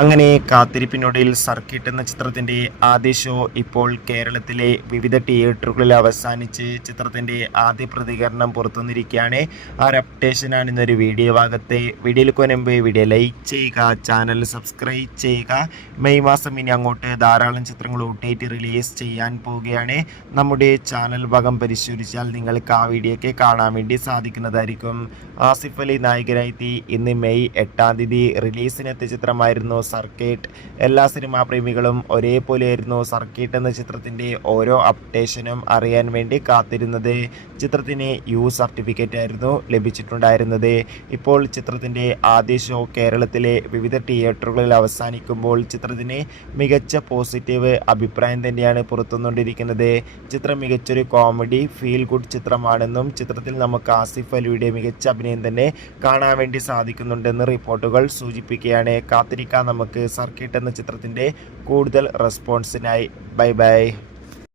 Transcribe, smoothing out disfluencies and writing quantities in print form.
അങ്ങനെ കാത്തിരിപ്പിനൊടുവിൽ സർക്കിട്ട് എന്ന ചിത്രത്തിന്റെ ആദ്യ ഷോ ഇപ്പോൾ കേരളത്തിലെ വിവിധ തിയേറ്ററുകളിൽ അവസാനിച്ച് ചിത്രത്തിന്റെ ആദ്യ പ്രതികരണം പുറത്തുവന്നിരിക്കുകയാണ്. ആ ഒരു അപ്ഡേഷനാണ് ഇന്നൊരു വീഡിയോ ഭാഗത്തെ. വീഡിയോയിൽ മുൻപ് വീഡിയോ ലൈക്ക് ചെയ്യുക, ചാനൽ സബ്സ്ക്രൈബ് ചെയ്യുക. മെയ് മാസം ഇനി അങ്ങോട്ട് ധാരാളം ചിത്രങ്ങൾ OTT റിലീസ് ചെയ്യാൻ പോവുകയാണ്. നമ്മുടെ ചാനൽ ഭാഗം പരിശോധിച്ചാൽ നിങ്ങൾക്ക് ആ വീഡിയോയ്ക്ക് കാണാൻ വേണ്ടി സാധിക്കുന്നതായിരിക്കും. ആസിഫ് അലി നായകനായി ഇന്ന് മെയ് 8-ാം തീയതി റിലീസിനെത്തിയ ചിത്രമായിരുന്നു സർക്കിട്ട്. എല്ലാ സിനിമാ പ്രേമികളും ഒരേപോലെയായിരുന്നു സർക്കിട്ട് എന്ന ചിത്രത്തിൻ്റെ ഓരോ അപ്ഡേഷനും അറിയാൻ വേണ്ടി കാത്തിരുന്നത്. ചിത്രത്തിന് സർട്ടിഫിക്കറ്റ് ആയിരുന്നു ലഭിച്ചിട്ടുണ്ടായിരുന്നത്. ഇപ്പോൾ ചിത്രത്തിൻ്റെ ആദ്യ ഷോ കേരളത്തിലെ വിവിധ തിയേറ്ററുകളിൽ അവസാനിക്കുമ്പോൾ ചിത്രത്തിന് മികച്ച പോസിറ്റീവ് അഭിപ്രായം തന്നെയാണ് പുറത്തുവന്നുകൊണ്ടിരിക്കുന്നത്. ചിത്രം മികച്ചൊരു കോമഡി ഫീൽ ഗുഡ് ചിത്രമാണെന്നും ചിത്രത്തിൽ നമുക്ക് ആസിഫ് അലിയുടെ മികച്ച അഭിനയം തന്നെ കാണാൻ വേണ്ടി സാധിക്കുന്നുണ്ടെന്ന് റിപ്പോർട്ടുകൾ സൂചിപ്പിക്കുകയാണ്. കാത്തിരിക്കാൻ നമുക്ക് സർക്കിട്ട് എന്ന ചിത്രത്തിൻ്റെ കൂടുതൽ റെസ്പോൺസിനായി. Bye bye.